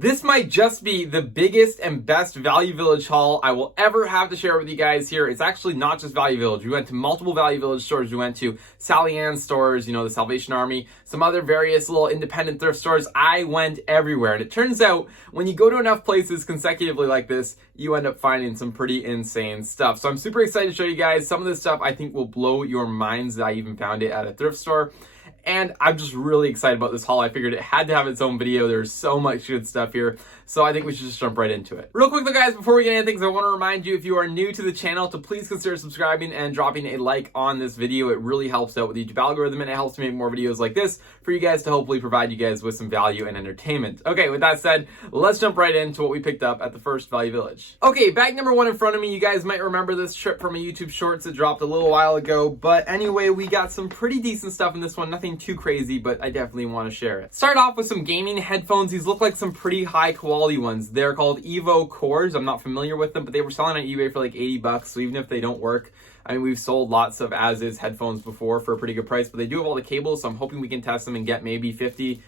This might just be the biggest and best Value Village haul I will ever have to share with you guys here. It's actually not just Value Village. We went to multiple Value Village stores. We went to Sally Ann's stores, you know, the Salvation Army, some other various little independent thrift stores. I went everywhere. And it turns out when you go to enough places consecutively like this, you end up finding some pretty insane stuff. So I'm super excited to show you guys some of this stuff I think will blow your minds that I even found it at a thrift store. And I'm just really excited about this haul. I figured it had to have its own video. There's so much good stuff here. So I think we should just jump right into it. Real quick though, guys, before we get into things, I want to remind you, if you are new to the channel, to please consider subscribing and dropping a like on this video. It really helps out with the YouTube algorithm, and it helps me make more videos like this for you guys to hopefully provide you guys with some value and entertainment. Okay, with that said, let's jump right into what we picked up at the first Value Village. Okay, bag number one in front of me. You guys might remember this trip from a YouTube Shorts that dropped a little while ago. But anyway, we got some pretty decent stuff in this one. Nothing too crazy, but I definitely want to share it. Start off with some gaming headphones. These look like some pretty high quality ones. They're called Evo Cores. I'm not familiar with them, but they were selling on eBay for like 80 bucks. So even if they don't work, I mean, we've sold lots of as-is headphones before for a pretty good price, but they do have all the cables. So I'm hoping we can test them and get maybe $50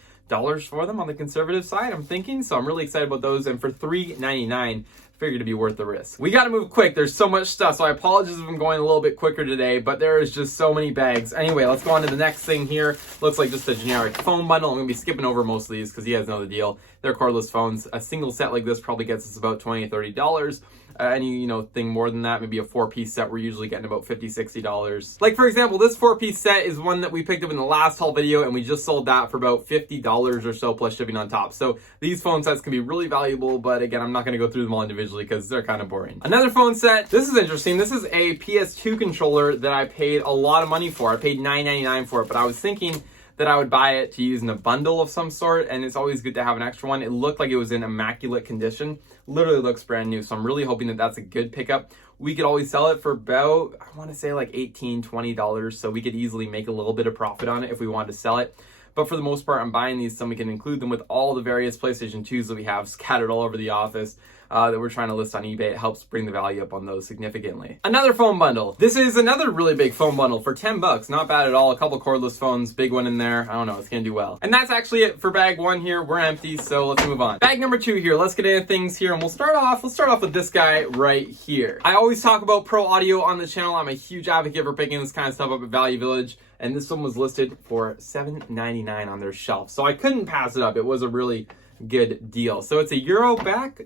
for them on the conservative side, I'm thinking. So I'm really excited about those. And for $3.99, figured to be worth the risk. We got to move quick. There's so much stuff. So I apologize if I'm going a little bit quicker today, but there is just so many bags. Anyway, let's go on to the next thing here. Looks like just a generic phone bundle. I'm going to be skipping over most of these because you guys know the deal. They're cordless phones. A single set like this probably gets us about $20 to $30. Any, thing more than that, maybe a 4-piece set, we're usually getting about $50, $60. Like, for example, this 4-piece set is one that we picked up in the last haul video, and we just sold that for about $50 or so plus shipping on top. So these phone sets can be really valuable, but again, I'm not going to go through them all individually because they're kind of boring. Another phone set, this is interesting. This is a PS2 controller that I paid a lot of money for. I paid $9.99 for it, but I was thinking that I would buy it to use in a bundle of some sort, and it's always good to have an extra one. It looked like it was in immaculate condition. Literally looks brand new, so I'm really hoping that that's a good pickup. We could always sell it for about, I want to say like $18, $20, so we could easily make a little bit of profit on it if we wanted to sell it. But for the most part, I'm buying these so we can include them with all the various PlayStation 2s that we have scattered all over the office that we're trying to list on eBay. It helps bring the value up on those significantly. Another phone bundle. This is another really big phone bundle for 10 bucks. Not bad at all. A couple cordless phones, big one in there. I don't know, it's gonna do well. And that's actually it for bag one here. We're empty, so let's move on. Bag number two here. Let's get into things here, and let's start off with this guy right here. I always talk about pro audio on the channel. I'm a huge advocate for picking this kind of stuff up at Value Village, and this one was listed for $7.99 on their shelf. So I couldn't pass it up. It was a really good deal. So it's a Euro rack,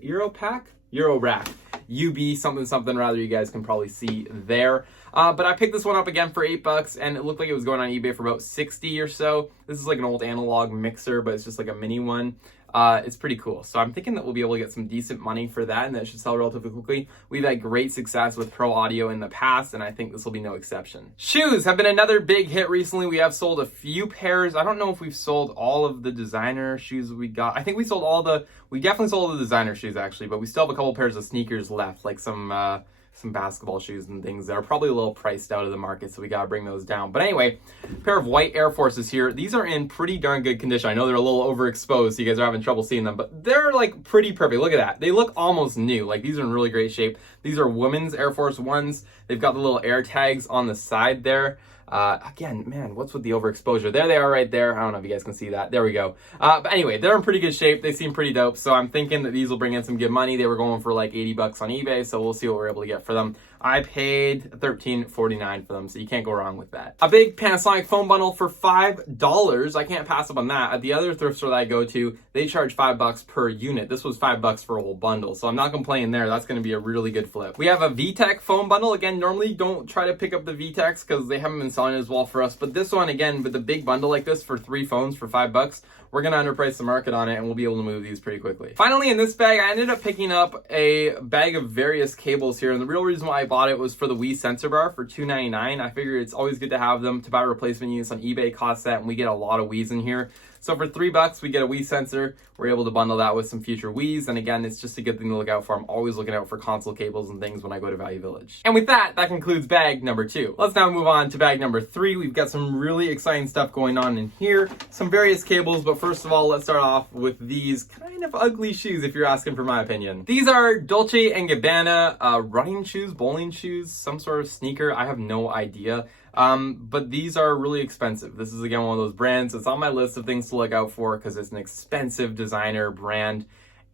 UB something rather, you guys can probably see there. But I picked this one up again for 8 bucks, and it looked like it was going on eBay for about 60 or so. This is like an old analog mixer, but it's just like a mini one. It's pretty cool. So I'm thinking that we'll be able to get some decent money for that, and that should sell relatively quickly. We've had great success with pro audio in the past, and I think this will be no exception. Shoes have been another big hit recently. We have sold a few pairs. I don't know if we've sold all of the designer shoes we got. I think we definitely sold all the designer shoes actually, but we still have a couple pairs of sneakers left, like some basketball shoes and things that are probably a little priced out of the market, so we gotta bring those down. But anyway, a pair of white Air Forces here. These are in pretty darn good condition. I know they're a little overexposed, so you guys are having trouble seeing them, but they're like pretty perfect. Look at that. They look almost new. Like, these are in really great shape. These are women's Air Force Ones. They've got the little air tags on the side there. Again, man, what's with the overexposure? There they are right there. I don't know if you guys can see that. There we go. But anyway, they're in pretty good shape. They seem pretty dope. So I'm thinking that these will bring in some good money. They were going for like 80 bucks on eBay. So we'll see what we're able to get for them. I paid $13.49 for them, so you can't go wrong with that. A big Panasonic phone bundle for $5. I can't pass up on that. At the other thrift store that I go to, they charge $5 per unit. This was $5 for a whole bundle, so I'm not complaining there. That's going to be a really good flip. We have a VTech phone bundle. Again, normally don't try to pick up the VTechs because they haven't been selling as well for us. But this one, again, with a big bundle like this for 3 phones for $5, we're going to underprice the market on it, and we'll be able to move these pretty quickly. Finally, in this bag, I ended up picking up a bag of various cables here, and the real reason why I bought it was for the Wii sensor bar for $2.99. I figured it's always good to have them. To buy replacement units on eBay costs that, and we get a lot of Wiis in here. So for $3, we get a Wii sensor. We're able to bundle that with some future Wiis. And again, it's just a good thing to look out for. I'm always looking out for console cables and things when I go to Value Village. And with that, that concludes bag number 2. Let's now move on to bag number 3. We've got some really exciting stuff going on in here. Some various cables, but first of all, let's start off with these kind of ugly shoes, if you're asking for my opinion. These are Dolce & Gabbana running shoes, bowling shoes, some sort of sneaker. I have no idea. But these are really expensive. This is, again, one of those brands. It's on my list of things to look out for because it's an expensive designer brand.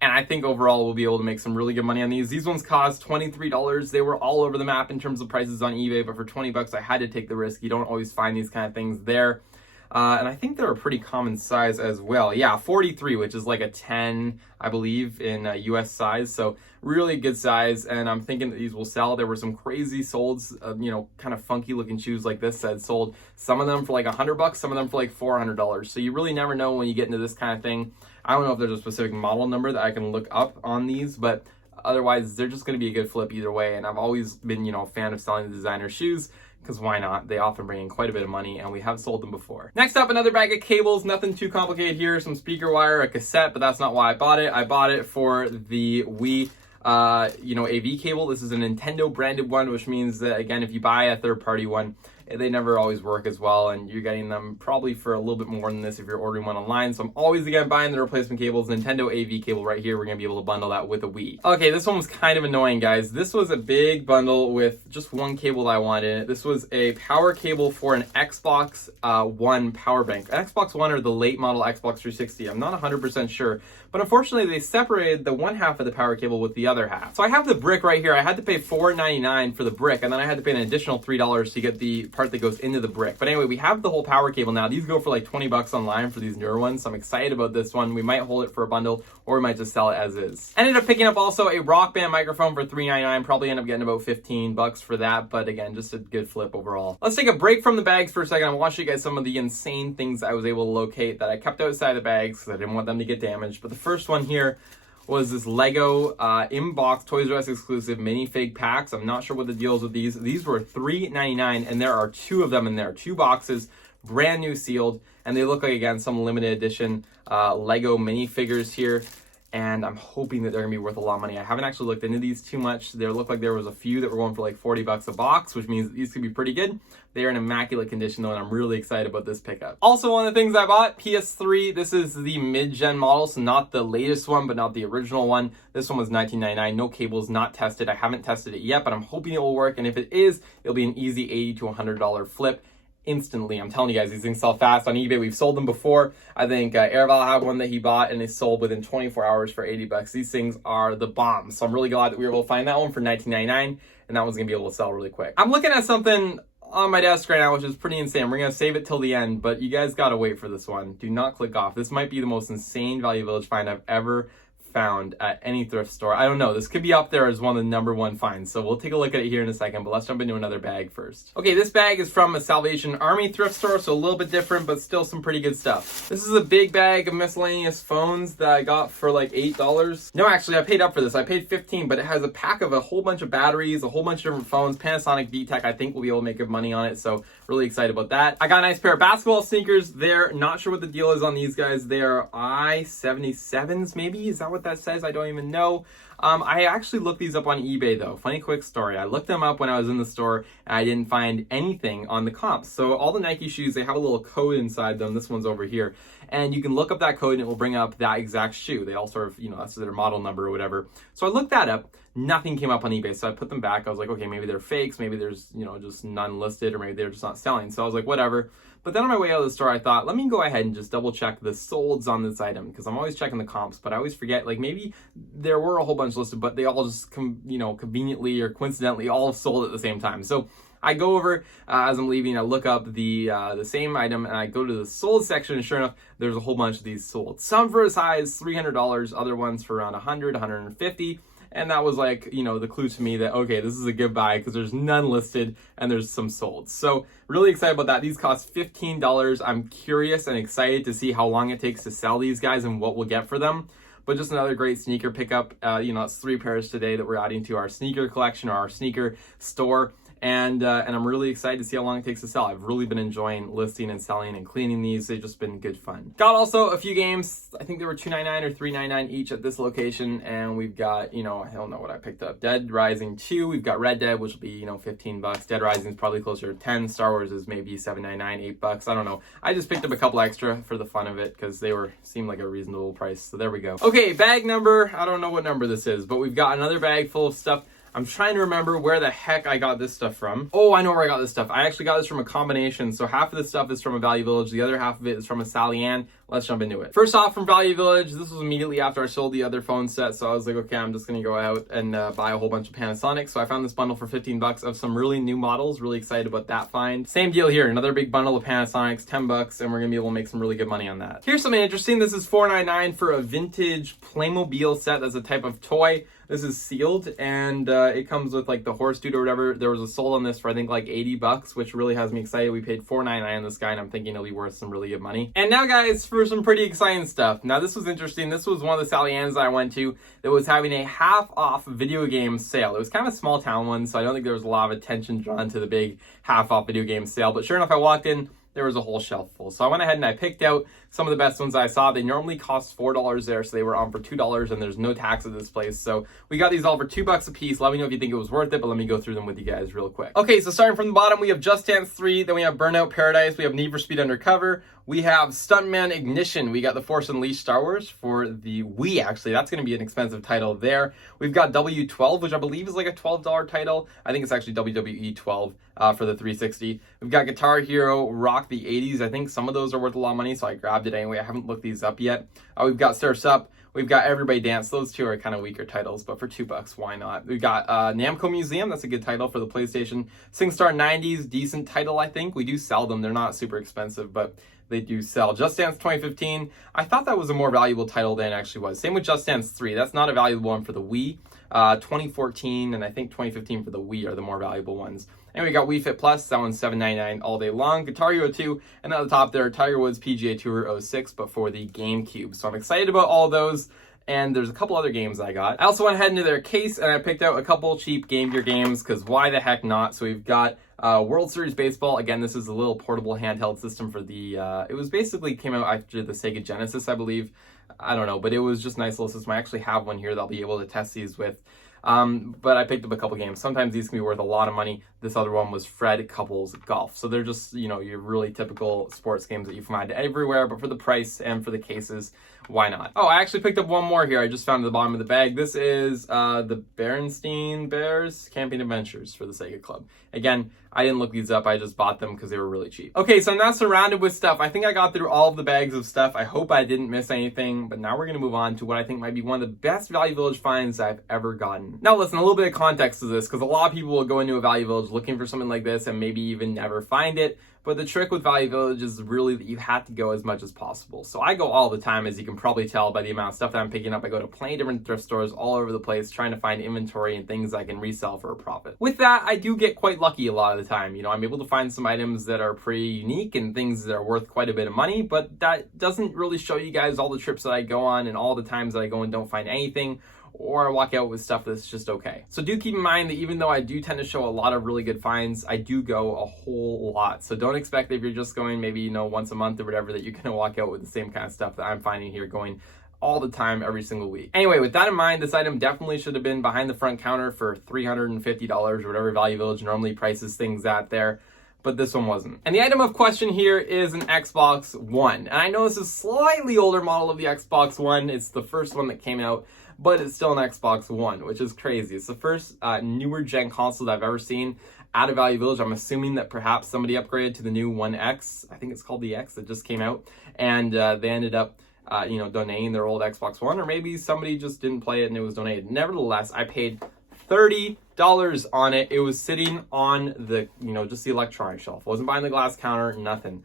And I think overall we'll be able to make some really good money on these. These ones cost $23. They were all over the map in terms of prices on eBay, but for 20 bucks, I had to take the risk. You don't always find these kind of things there. And I think they're a pretty common size as well. Yeah, 43, which is like a 10, I believe, in US size. So really good size. And I'm thinking that these will sell. There were some crazy solds, kind of funky looking shoes like this that sold. Some of them for like $100, some of them for like $400. So you really never know when you get into this kind of thing. I don't know if there's a specific model number that I can look up on these, but otherwise they're just going to be a good flip either way. And I've always been, a fan of selling the designer shoes, because why not? They often bring in quite a bit of money, and we have sold them before. Next up, another bag of cables. Nothing too complicated here. Some speaker wire, a cassette, but that's not why I bought it. I bought it for the Wii, AV cable. This is a Nintendo branded one, which means that, again, if you buy a third-party one, they never always work as well, and you're getting them probably for a little bit more than this if you're ordering one online. So I'm always, again, buying the replacement cables. Nintendo AV cable right here. We're going to be able to bundle that with a Wii. Okay, this one was kind of annoying, guys. This was a big bundle with just one cable that I wanted in it. This was a power cable for an Xbox One power bank. An Xbox One or the late model Xbox 360. I'm not 100% sure, but unfortunately they separated the one half of the power cable with the other half. So I have the brick right here. I had to pay $4.99 for the brick, and then I had to pay an additional $3 to get the part that goes into the brick. But anyway, we have the whole power cable now. These go for like 20 bucks online for these newer ones, so I'm excited about this one. We might hold it for a bundle, or we might just sell it as is. Ended up picking up also a Rock Band microphone for $3.99. Probably end up getting about 15 bucks for that, but again, just a good flip overall. Let's take a break from the bags for a second. I want to show you guys some of the insane things I was able to locate that I kept outside the bags because I didn't want them to get damaged. But the first one here was this Lego in-box Toys R Us exclusive minifig packs. I'm not sure what the deal is with these. These were $3.99, and there are 2 of them in there. 2 boxes, brand new sealed, and they look like, again, some limited edition Lego minifigures here. And I'm hoping that they're gonna be worth a lot of money. I haven't actually looked into these too much. There looked like there was a few that were going for like 40 bucks a box, which means these could be pretty good. They are in immaculate condition though, and I'm really excited about this pickup. Also, one of the things I bought, PS3. This is the mid-gen model, so not the latest one, but not the original one. This one was $19.99, no cables, not tested. I haven't tested it yet, but I'm hoping it will work. And if it is, it'll be an easy $80 to $100 flip. Instantly. I'm telling you guys, these things sell fast on eBay. We've sold them before. I think Airval had one that he bought, and they sold within 24 hours for 80 bucks. These things are the bomb. So I'm really glad that we were able to find that one for $19.99, and that one's gonna be able to sell really quick. I'm looking at something on my desk right now, which is pretty insane. We're gonna save it till the end, but you guys gotta wait for this one. Do not click off. This might be the most insane Value Village find I've ever found at any thrift store. I don't know. This could be up there as one of the #1 finds. So we'll take a look at it here in a second, but let's jump into another bag first. Okay, this bag is from a Salvation Army thrift store, so a little bit different, but still some pretty good stuff. This is a big bag of miscellaneous phones that I got for like $8. No, actually, I paid up for this. I paid $15, but it has a pack of a whole bunch of batteries, a whole bunch of different phones. Panasonic VTech, I think we'll be able to make good money on it, so really excited about that. I got a nice pair of basketball sneakers there. Not sure what the deal is on these guys. They are I-77s, maybe? Is that what that says? I don't even know. I actually looked these up on eBay though. Funny quick story. I looked them up when I was in the store and I didn't find anything on the comps. So all the Nike shoes, they have a little code inside them. This one's over here. And you can look up that code and it will bring up that exact shoe. They all sort of, that's their model number or whatever. So I looked that up. Nothing came up on eBay. So I put them back. I was like, okay, maybe they're fakes. Maybe there's, just none listed, or maybe they're just not selling. So I was like, whatever. But then on my way out of the store, I thought, let me go ahead and just double check the solds on this item, because I'm always checking the comps, but I always forget, like maybe there were a whole bunch listed, but they all just, conveniently or coincidentally all sold at the same time. So I go over as I'm leaving, I look up the same item, and I go to the sold section, and sure enough, there's a whole bunch of these sold. Some for as high as $300, other ones for around $100, $150. And that was like, the clue to me that, okay, this is a good buy because there's none listed and there's some sold. So really excited about that. These cost $15. I'm curious and excited to see how long it takes to sell these guys and what we'll get for them. But just another great sneaker pickup. It's 3 pairs today that we're adding to our sneaker collection or our sneaker store. And I'm really excited to see how long it takes to sell. I've really been enjoying listing and selling and cleaning these. They've just been good fun. Got also a few games. I think they were $2.99 or $3.99 each at this location. And we've got, I don't know what I picked up. Dead Rising 2. We've got Red Dead, which will be, $15. Dead Rising is probably closer to 10. Star Wars is maybe $7.99, $8. I don't know. I just picked up a couple extra for the fun of it because they seemed like a reasonable price. So there we go. Okay, bag number. I don't know what number this is, but we've got another bag full of stuff. I'm trying to remember where the heck I got this stuff from. Oh, I know where I got this stuff. I actually got this from a combination. So half of this stuff is from a Value Village. The other half of it is from a Sally Ann. let's jump into it. First off, from Value Village, this was immediately after I sold the other phone set, so I was like, okay, I'm just gonna go out and buy a whole bunch of Panasonic. So I found this bundle for 15 bucks of some really new models. Really excited about that find. Same deal here, another big bundle of Panasonics, 10 bucks, and we're gonna be able to make some really good money on that. Here's something interesting. This is $4.99 for a vintage Playmobil set. That's a type of toy. This is sealed, and it comes with like the horse dude or whatever. There was a sold on this for I think like 80 bucks, which really has me excited. We paid $4.99 on this guy, and I'm thinking it'll be worth some really good money. And now, guys, for some pretty exciting stuff. Now, this was interesting. This was one of the Sally Ann's that I went to that was having a half-off video game sale. It was kind of a small town one, so I don't think there was a lot of attention drawn to the big half-off video game sale. But sure enough, I walked in. There was a whole shelf full. So I went ahead and I picked out some of the best ones I saw. They normally cost $4 there, so they were on for $2, and there's no tax at this place. So we got these all for $2 a piece. Let me know if you think it was worth it, but let me go through them with you guys real quick. Okay, so starting from the bottom, we have Just Dance 3, then we have Burnout Paradise, we have Need for Speed Undercover, we have Stuntman Ignition, we got The Force Unleashed Star Wars for the Wii, actually. That's going to be an expensive title there. We've got W12, which I believe is like a $12 title. I think it's actually WWE 12 for the 360. We've got Guitar Hero Rock the 80s. I think some of those are worth a lot of money, so I grabbed it anyway. I haven't looked these up yet. We've got Surf's Up. We've got Everybody Dance. Those two are kind of weaker titles, but for $2, why not? We've got Namco Museum. That's a good title for the PlayStation. SingStar 90s, decent title, I think. We do sell them. They're not super expensive, but they do sell. Just Dance 2015. I thought that was a more valuable title than it actually was. Same with Just Dance 3. That's not a valuable one for the Wii. 2014 and I think 2015 for the Wii are the more valuable ones. And we got Wii Fit Plus, that one's $7.99 all day long. Guitar Hero 2, and at the top there, Tiger Woods PGA Tour 06, but for the GameCube. So I'm excited about all those, and there's a couple other games I got. I also went ahead into their case, and I picked out a couple cheap Game Gear games, because why the heck not? So we've got World Series Baseball. Again, this is a little portable handheld system for the, it was basically came out after the Sega Genesis, I believe. I don't know, but it was just a nice little system. I actually have one here that I'll be able to test these with. But I picked up a couple games. Sometimes these can be worth a lot of money. This other one was Fred Couples Golf. So they're just, you know, your really typical sports games that you find everywhere, but for the price and for the cases, why not? Oh, I actually picked up one more here. I just found at the bottom of the bag. This is the Berenstein Bears Camping Adventures for the Sega Club. Again, I didn't look these up. I just bought them because they were really cheap. Okay, so I'm now surrounded with stuff. I think I got through all of the bags of stuff. I hope I didn't miss anything, but now we're going to move on to what I think might be one of the best Value Village finds I've ever gotten. Now listen, a little bit of context to this, because a lot of people will go into a Value Village looking for something like this and maybe even never find it. But the trick with Value Village is really that you have to go as much as possible. So I go all the time, as you can probably tell by the amount of stuff that I'm picking up. I go to plenty of different thrift stores all over the place trying to find inventory and things I can resell for a profit. With that, I do get quite lucky a lot of the time. You know, I'm able to find some items that are pretty unique and things that are worth quite a bit of money, but that doesn't really show you guys all the trips that I go on and all the times that I go and don't find anything, or I walk out with stuff that's just okay. So do keep in mind that even though I do tend to show a lot of really good finds, I do go a whole lot. So don't expect that if you're just going maybe, you know, once a month or whatever, that you're gonna walk out with the same kind of stuff that I'm finding here going all the time, every single week. Anyway, with that in mind, this item definitely should have been behind the front counter for $350 or whatever Value Village normally prices things at there, but this one wasn't. And the item of question here is an Xbox One. And I know this is a slightly older model of the Xbox One. It's the first one that came out, but it's still an Xbox One, which is crazy. It's the first newer gen console that I've ever seen out of Value Village. I'm assuming that perhaps somebody upgraded to the new One X. I think it's called the X that just came out. And they ended up you know, donating their old Xbox One, or maybe somebody just didn't play it and it was donated. Nevertheless, I paid $30 on it. It was sitting on the, you know, just the electronic shelf. Wasn't behind the glass counter, nothing.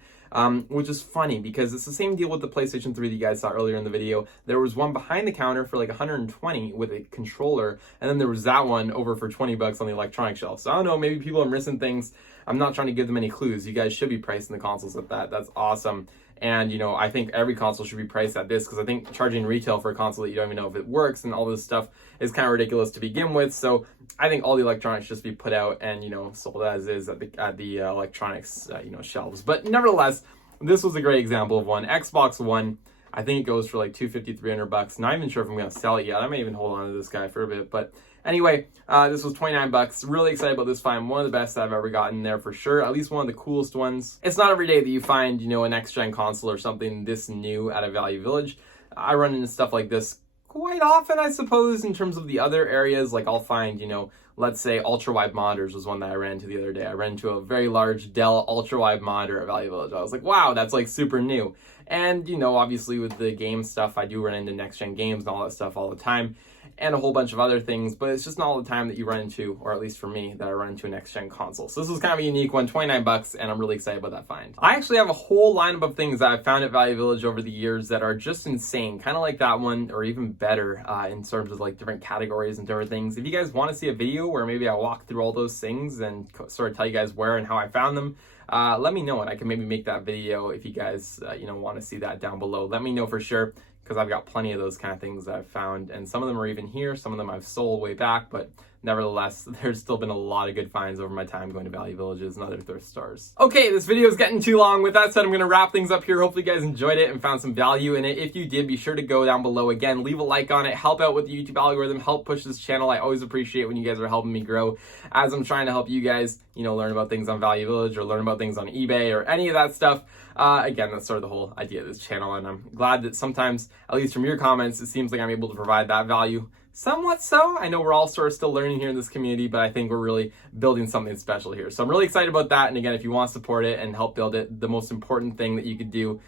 Which is funny because it's the same deal with the PlayStation 3 that you guys saw earlier in the video. There was one behind the counter for like $120 with a controller, and then there was that one over for $20 on the electronic shelf. So I don't know, maybe people are missing things. I'm not trying to give them any clues. You guys should be pricing the consoles at that. That's awesome. And, you know, I think every console should be priced at this, because I think charging retail for a console that you don't even know if it works and all this stuff is kind of ridiculous to begin with. So I think all the electronics should be put out and, you know, sold as is at the electronics, you know, shelves. But nevertheless, this was a great example of one. Xbox One, I think it goes for like $250, $300. Not even sure if I'm going to sell it yet. I may even hold on to this guy for a bit, but anyway, this was $29. Really excited about this find. One of the best I've ever gotten there for sure. At least one of the coolest ones. It's not every day that you find, you know, a next-gen console or something this new at a Value Village. I run into stuff like this quite often, I suppose, in terms of the other areas. Like I'll find, you know, let's say ultra wide monitors was one that I ran into the other day. I ran into a very large Dell ultra wide monitor at Value Village. I was like, wow, that's like super new. And, you know, obviously with the game stuff, I do run into next gen games and all that stuff all the time, and a whole bunch of other things, but it's just not all the time that you run into, or at least for me, that I run into a next gen console. So this was kind of a unique one, 29 bucks, and I'm really excited about that find. I actually have a whole lineup of things that I've found at Value Village over the years that are just insane, kind of like that one, or even better in terms of like different categories and different things. If you guys want to see a video where maybe I walk through all those things and sort of tell you guys where and how I found them, let me know, and I can maybe make that video if you guys want to see that down below. Let me know for sure, because I've got plenty of those kind of things that I've found, and some of them are even here, some of them I've sold way back, but nevertheless, there's still been a lot of good finds over my time going to Value Villages and other thrift stores. Okay, this video is getting too long. With that said, I'm going to wrap things up here. Hopefully you guys enjoyed it and found some value in it. If you did, be sure to go down below. Again, leave a like on it, help out with the YouTube algorithm, help push this channel. I always appreciate when you guys are helping me grow as I'm trying to help you guys, learn about things on Value Village or learn about things on eBay or any of that stuff. Again, that's sort of the whole idea of this channel, and I'm glad that sometimes, at least from your comments, it seems like I'm able to provide that value. Somewhat so. I know we're all sort of still learning here in this community, but I think we're really building something special here. So I'm really excited about that. And again, if you want to support it and help build it, the most important thing that you could do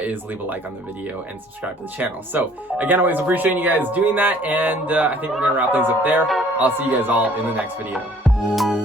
is leave a like on the video and subscribe to the channel. So again, always appreciating you guys doing that. And I think we're going to wrap things up there. I'll see you guys all in the next video.